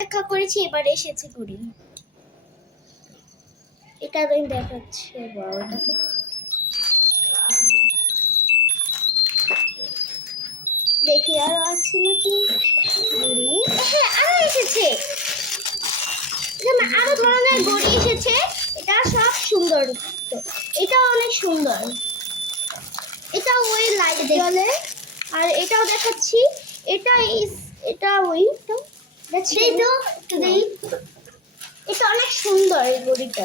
দেখা করেছি, এবার এসেছে ঘুড়ি। এটা আমি দেখাচ্ছি বাবাটাকে। দেখি আরো আছে নাকি ঘুড়ি। হ্যাঁ, আরো এসেছে, এখানে আরো ধরনের ঘুড়ি এসেছে। এটা সব সুন্দর, এটা অনেক সুন্দর। এটা ওই লাইট জ্বলে। আর এটাও দেখাচ্ছি, এটা ওইটা এটা অনেক সুন্দর। এই ঘড়িটা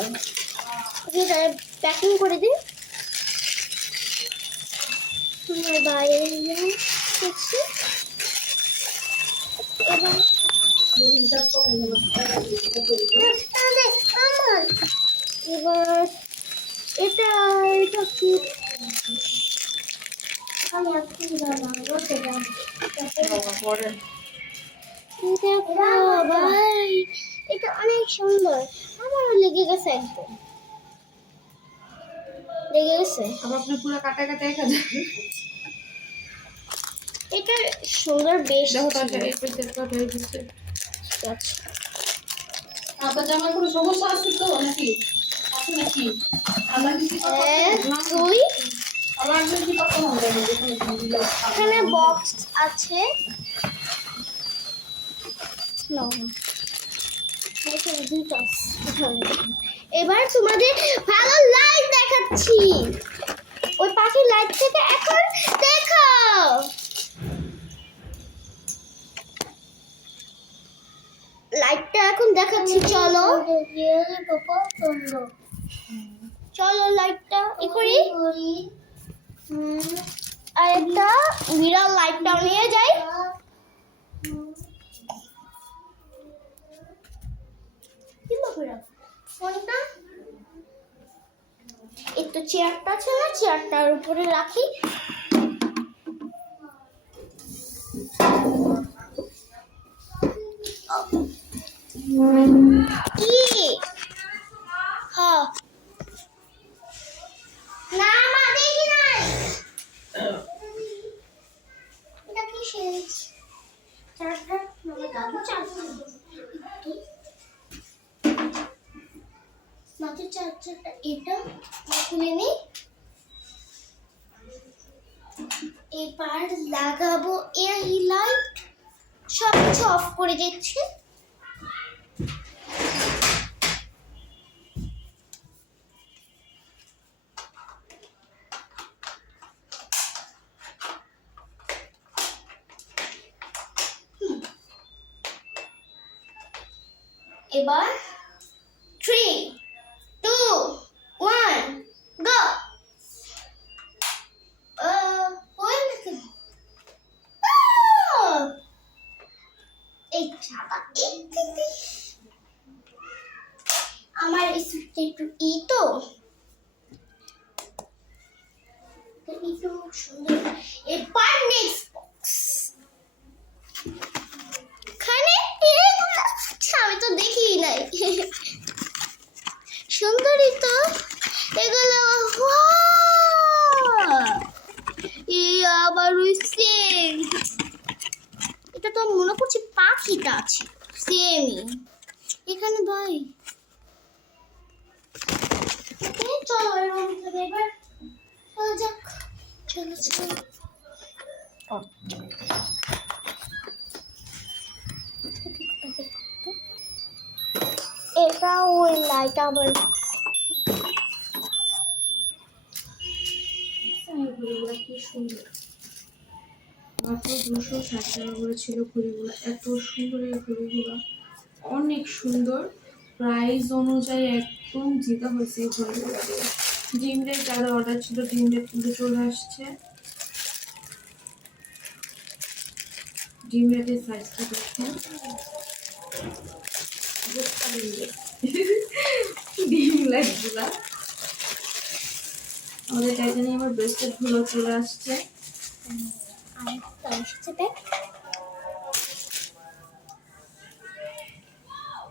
প্যাকিং করে দিই। বাইরে এবার এটা কি ভাই, এটা অনেক সুন্দর। আমারও লেগে গেছে, একদম লেগে গেছে। আপনি পুরো কাটা কাটা দেখা যায়। এটা সুন্দর বেশ। দেখো তাহলে এই পেজের কথা এই দিচ্ছে। আচ্ছা, আপনার জামার কোনো সমস্যা আছে তো নাকি? আছে নাকি? আমার কি তুই আমার কি কথা হবে না? এখানে বক্স আছে। এবার তোমাদের ভালো লাইট দেখাচ্ছি। ওই পাখির লাইট থেকে এখন দেখো, লাইটটা এখন দেখাচ্ছি। চলো চলো লাইটটা ই করি। আর একটা বিড়াল লাইটটাও নিয়ে যাই। ফোনটা একটু চেয়ারটা আছে না, চেয়ারটার উপরে রাখি। কি হ্যাঁ না মা দেখি নাই। এটা কি শেষ চার্জার? আমার দাদু চার্জার মাঝে চার্জারটা এটা খুলে নি। এবার লাগাবো এই লাইট। সব কিছু অফ করে দিচ্ছি। এবার 3, 2, 1 গো। এই ছাতা আমার একটু তো একটু সুন্দর। এবার নেক্সট বক্স খানে আমি তো দেখি নাই। সুন্দরই তো এগুলো। আবার এটা তো মনে করছি পাখিটা আছে সেমই এখানে ভাই। চলো এরকম থেকে এবার চলো যাক। চলো চলো এটা ওই লাইট আবার কি সুন্দর। মাত্র 260 টাকা করে ছিল ঘড়িগুলো। এত সুন্দর এই ঘড়িগুলো, অনেক সুন্দর। প্রাইস অনুযায়ী একদম জিতা হয়েছে এই ঘড়িগুলো দিয়ে। ডিম রেট যাদের অর্ডার ছিল ডিম রেট কিন্তু চলে আসছে। ডিম রেটের সাইজটা দেখুন, ডিম লাইটগুলা। আমাদের টাইটানিয়ামের ব্রেসলেট গুলো চলে আসছে।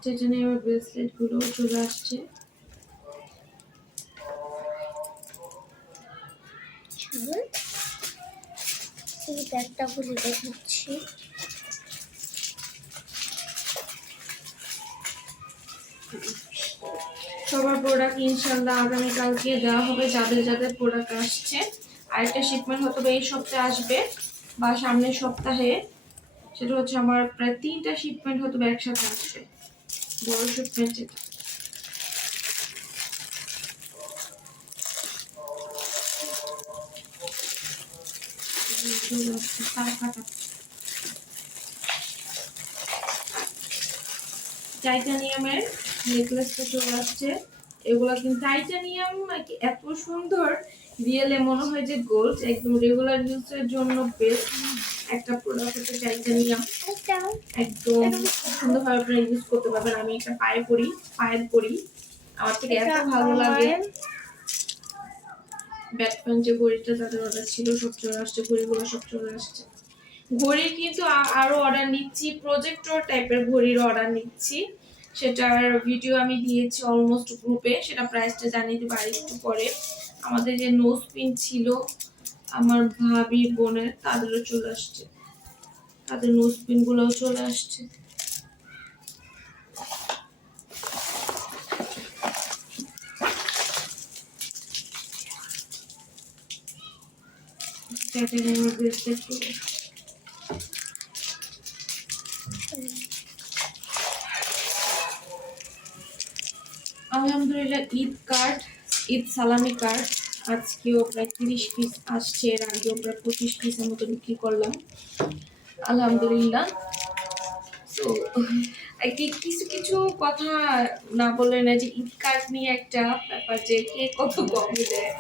টাইটানিয়ামের ব্রেসলেট গুলো চলে আসছে। এই ব্যাগটা খুলে দেখাচ্ছি। সবার প্রোডাক্ট ইনশাল্লাহ আগামীকালকে দেওয়া হবে, যাদের যাদের প্রোডাক্ট আসছে। আরেকটা শিপমেন্ট হয়তো এই সপ্তাহে আসবে বা সামনের সপ্তাহে। সেটা হচ্ছে আমার প্রায় 3টা শিপমেন্ট হয়তো একসাথে আসবে, বড় শিপমেন্ট যেটা। টাইটানিয়ামের নেকলেসটা চলে আসছে। এগুলা কিন্তু টাইটানিয়াম এত সুন্দর, রিয়েলে মনে হয় যে গোল্ড। একদম রেগুলার ইউজের জন্য বেস্ট একটা প্রোডাক্ট হচ্ছে টাইটানিয়াম। একদম সুন্দরভাবে আপনারা ইউজ করতে পারবেন। আমি এটা পায়ের পরি, আমার থেকে এত ভালো লাগে। ব্যাটম্যান যে ঘড়িটা তাদের অর্ডার ছিল সব চলে আসছে, ঘড়িগুলো সব চলে আসছে। ঘড়ি কিন্তু আরো অর্ডার নিচ্ছি, প্রজেক্টর টাইপের ঘড়ির অর্ডার নিচ্ছি। সেটার ভিডিও আমি দিয়েছি অলমোস্ট গ্রুপে, সেটা প্রাইসটা জানিয়ে দেবো আর একটু পরে। আমাদের যে নোজ পিন ছিল আমার ভাবি বোনের, তাদেরও চলে আসছে, তাদের নোজ পিন গুলোও চলে আসছে। আলহামদুলিল্লাহ ঈদ সালামি কার্ড আজকেও প্রায় 30 পিস আসছে, এর আগেও প্রায় 25 পিসের মতো বিক্রি করলাম আলহামদুলিল্লাহ। তো কিছু কিছু কথা না বললে না, যে ঈদ কার্ড নিয়ে একটা ব্যাপার যে কে কত কমে দেয়।